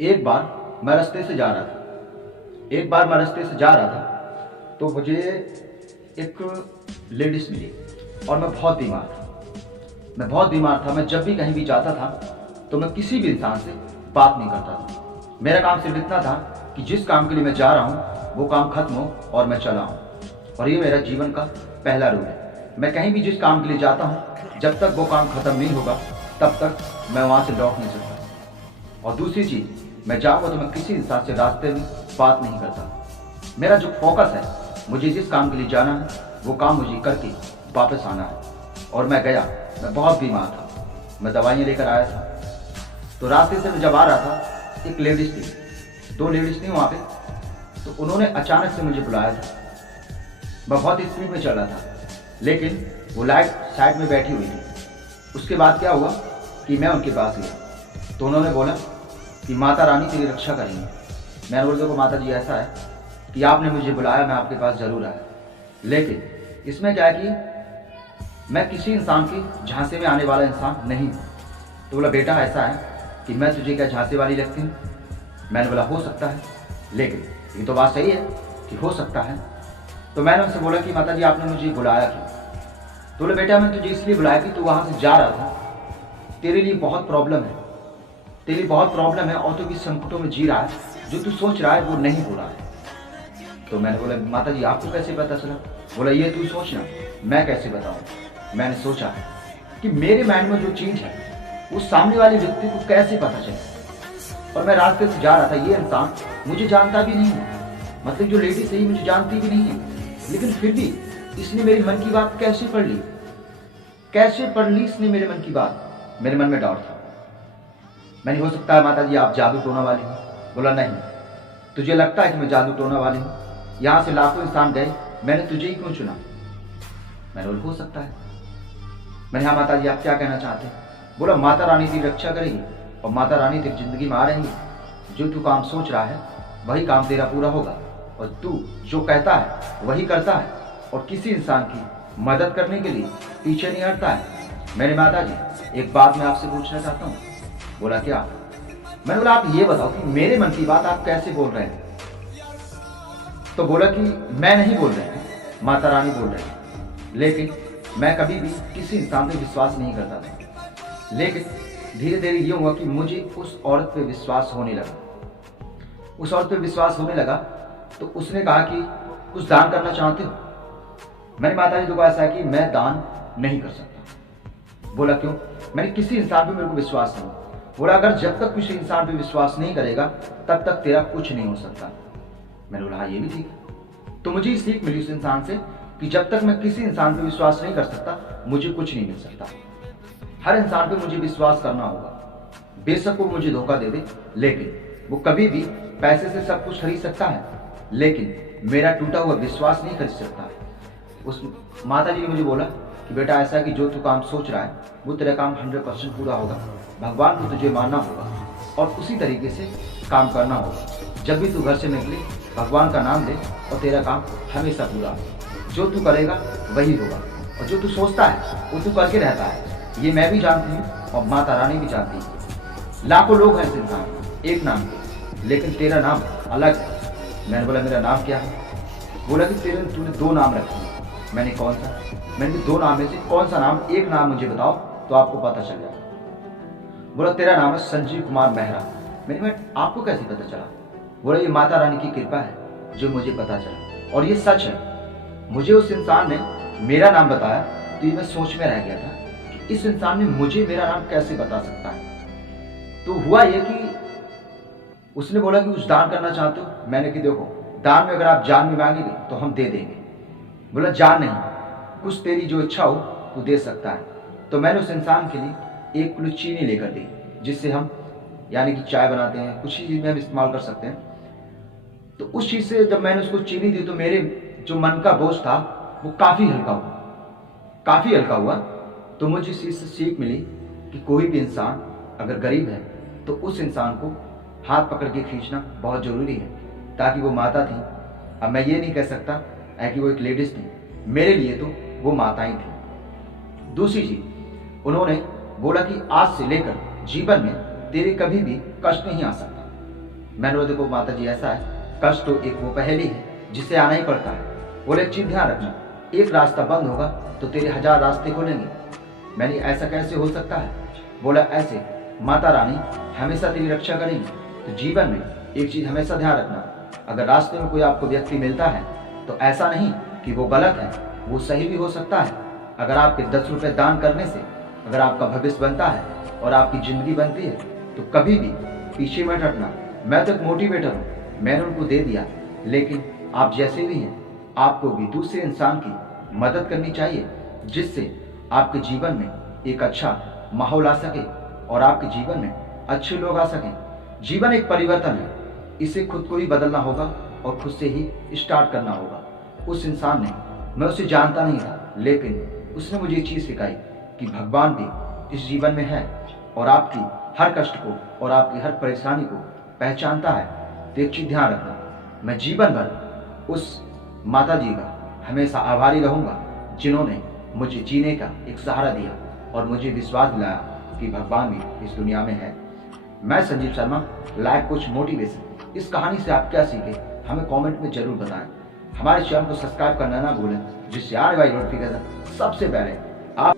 एक बार मैं रास्ते से जा रहा था तो मुझे एक लेडीज मिली और मैं बहुत बीमार था। मैं जब भी कहीं भी जाता था तो मैं किसी भी इंसान से बात नहीं करता था। मेरा काम सिर्फ इतना था कि जिस काम के लिए मैं जा रहा हूँ वो काम खत्म हो और मैं चला आऊँ। और ये मेरा जीवन का पहला रूल है। मैं कहीं भी जिस काम के लिए जाता हूँ जब तक वो काम खत्म नहीं होगा तब तक मैं वहाँ से लौट नहीं सकता। और दूसरी चीज़, मैं जाऊँगा तो मैं किसी इंसान से रास्ते में बात नहीं करता। मेरा जो फोकस है, मुझे जिस काम के लिए जाना है वो काम मुझे करके वापस आना है। और मैं गया, मैं बहुत बीमार था, मैं दवाइयाँ लेकर आया था। तो रास्ते से मैं जब आ रहा था, एक लेडीज थी, 2 लेडीज थी वहाँ पे। तो उन्होंने अचानक से मुझे बुलाया था। मैं बहुत स्पीड में चल रहा था, लेकिन वो लाइट साइड में बैठी हुई थी। उसके बाद क्या हुआ कि मैं उनके पास गया तो उन्होंने बोला कि माता रानी तेरी रक्षा करेंगी। मैंने बोला देखो माता जी, ऐसा है कि आपने मुझे बुलाया, मैं आपके पास ज़रूर आया, लेकिन इसमें क्या है कि मैं किसी इंसान के झांसे में आने वाला इंसान नहीं हूँ। तो बोला बेटा ऐसा है कि मैं तुझे क्या झांसे वाली लगती हूँ? मैंने बोला हो सकता है, लेकिन ये तो बात सही है कि हो सकता है। तो मैंने उनसे बोला कि माता जी आपने मुझे बुलाया क्यों? तो बोले बेटा मैं तुझे इसलिए बुलाया कि तू वहाँ से जा रहा था, तेरे लिए बहुत प्रॉब्लम है, तेरी बहुत प्रॉब्लम है और तू भी संकटों में जी रहा है, जो तू सोच रहा है वो नहीं हो रहा है। तो मैंने बोला माता जी आपको कैसे पता चला? बोला ये तू सोचना, मैं कैसे बताऊँ। मैंने सोचा कि मेरे माइंड में जो चीज़ है वो सामने वाले व्यक्ति को कैसे पता चले। और मैं रास्ते से जा रहा था, ये इंसान मुझे जानता भी नहीं है, मतलब जो लेडी सही मुझे जानती भी नहीं है, लेकिन फिर भी इसने मेरे मन की बात कैसे पढ़ ली? कैसे पढ़ ली इसने मेरे मन की बात? मेरे मन में डाउट था। मैंने हो सकता है माता जी आप जादू टोना वाली हो? बोला नहीं, तुझे लगता है कि मैं जादू टोना वाली हूँ? यहाँ से लाखों इंसान गए, मैंने तुझे ही क्यों चुना? मैंने बोला हो सकता है। मैंने हाँ माता जी आप क्या कहना चाहते हैं? बोला माता रानी तेरी रक्षा करेगी और माता रानी तेरी जिंदगी में आ रही है। जो तू काम सोच रहा है वही काम तेरा पूरा होगा, और तू जो कहता है वही करता है, और किसी इंसान की मदद करने के लिए पीछे नहीं हटता है। मेरे माता जी एक बात मैं आपसे पूछना चाहता हूँ। बोला क्या? मैंने बोला आप ये बताओ कि मेरे मन की बात आप कैसे बोल रहे हैं? तो बोला कि मैं नहीं बोल रही, माता रानी बोल रही है। लेकिन मैं कभी भी किसी इंसान पे विश्वास नहीं करता था, लेकिन धीरे धीरे ये हुआ कि मुझे उस औरत पे विश्वास होने लगा। उस औरत पे विश्वास होने लगा तो उसने कहा कि कुछ दान करना चाहते हो? मैंने माता जी को ऐसा है कि मैं दान नहीं कर सकता। बोला क्यों? मैंने किसी इंसान पे मेरे को विश्वास नहीं। बोला अगर जब तक किसी इंसान पे विश्वास नहीं करेगा तब तक तेरा कुछ नहीं हो सकता। मैंने बोला हाँ ये भी ठीक है। तो मुझे सीख मिली उस इंसान से कि जब तक मैं किसी इंसान पे विश्वास नहीं कर सकता मुझे कुछ नहीं मिल सकता। हर इंसान पे मुझे विश्वास करना होगा, बेशक वो मुझे धोखा दे दे, लेकिन वो कभी भी पैसे से सब कुछ खरीद सकता है, लेकिन मेरा टूटा हुआ विश्वास नहीं खरीद सकता। उस माता जी ने मुझे बोला कि बेटा ऐसा है कि जो तू काम सोच रहा है वो तेरा काम 100% पूरा होगा। भगवान को तुझे मानना होगा और उसी तरीके से काम करना होगा। जब भी तू घर से निकले भगवान का नाम ले और तेरा काम हमेशा पूरा होगा। जो तू करेगा वही होगा, और जो तू सोचता है वो तू करके रहता है। ये मैं भी जानती हूँ और माता रानी भी जानती है। लाखों लोग हैं इस इंसान एक नाम के, लेकिन तेरा नाम अलग है। मैंने बोला मेरा नाम क्या है? बोला कि तूने 2 नाम रखे हैं। मैंने कौन सा? मैंने 2 नाम में से कौन सा नाम, एक नाम मुझे बताओ तो आपको पता चल जाएगा। बोला तेरा नाम है संजीव कुमार मेहरा। मैंने आपको कैसे पता चला? बोला ये माता रानी की कृपा है जो मुझे पता चला, और ये सच है। मुझे उस इंसान ने मेरा नाम बताया तो ये मैं सोच में रह गया था कि इस इंसान ने मुझे मेरा नाम कैसे बता सकता है। तो हुआ ये कि उसने बोला कि कुछ दान करना चाहते हो? मैंने कि देखो दान में अगर आप जान भी मांगेंगे तो हम दे देंगे। बोला जान नहीं, कुछ तेरी जो इच्छा हो तू दे सकता है। तो मैंने उस इंसान के लिए 1 किलो चीनी लेकर दी, जिससे हम यानी कि चाय बनाते हैं, कुछ ही चीज़ में हम इस्तेमाल कर सकते हैं। तो उस चीज़ से जब मैंने उसको चीनी दी तो मेरे जो मन का बोझ था वो काफ़ी हल्का हुआ। तो मुझे इस चीज़ से सीख मिली कि कोई भी इंसान अगर गरीब है तो उस इंसान को हाथ पकड़ के खींचना बहुत ज़रूरी है, ताकि वो माता थी। अब मैं ये नहीं कह सकता है कि वो एक लेडीज़ थी, मेरे लिए तो वो माताएं थी। दूसरी चीज़ उन्होंने बोला कि आज से लेकर जीवन में तेरे कभी भी कष्ट नहीं आ सकता। मैंने बोला देखो माता जी ऐसा है, कष्ट तो एक वो पहेली है जिसे आना ही पड़ता है। बोले एक चीज ध्यान रखना, एक रास्ता बंद होगा तो तेरे 1000 रास्ते खुलेंगे। मैंने ऐसा कैसे हो सकता है? बोला ऐसे, माता रानी हमेशा तेरी रक्षा करेंगी। तो जीवन में एक चीज हमेशा ध्यान रखना, अगर रास्ते में कोई आपको व्यक्ति मिलता है तो ऐसा नहीं कि वो गलत है, वो सही भी हो सकता है। अगर आपके 10 रुपए दान करने से अगर आपका भविष्य बनता है और आपकी जिंदगी बनती है तो कभी भी पीछे मत हटना। मैं तो एक मोटिवेटर हूँ, मैंने उनको दे दिया, लेकिन आप जैसे भी हैं आपको भी दूसरे इंसान की मदद करनी चाहिए, जिससे आपके जीवन में एक अच्छा माहौल आ सके और आपके जीवन में अच्छे लोग आ सकें। जीवन एक परिवर्तन है, इसे खुद को ही बदलना होगा और खुद से ही स्टार्ट करना होगा। उस इंसान ने, मैं उसे जानता नहीं था, लेकिन उसने मुझे एक चीज़ सिखाई कि भगवान भी इस जीवन में है और आपकी हर कष्ट को और आपकी हर परेशानी को पहचानता है। तो एक चीज़ ध्यान रखना, मैं जीवन भर उस माता जी का हमेशा आभारी रहूँगा जिन्होंने मुझे जीने का एक सहारा दिया और मुझे विश्वास दिलाया कि भगवान भी इस दुनिया में है। मैं Sanjeev Sharma, life coach motivation. इस कहानी से आप क्या सीखे हमें कमेंट में जरूर बताएं। हमारे चैनल को सब्सक्राइब करना ना भूलें, जिससे आने वाली नोटिफिकेशन सबसे पहले आप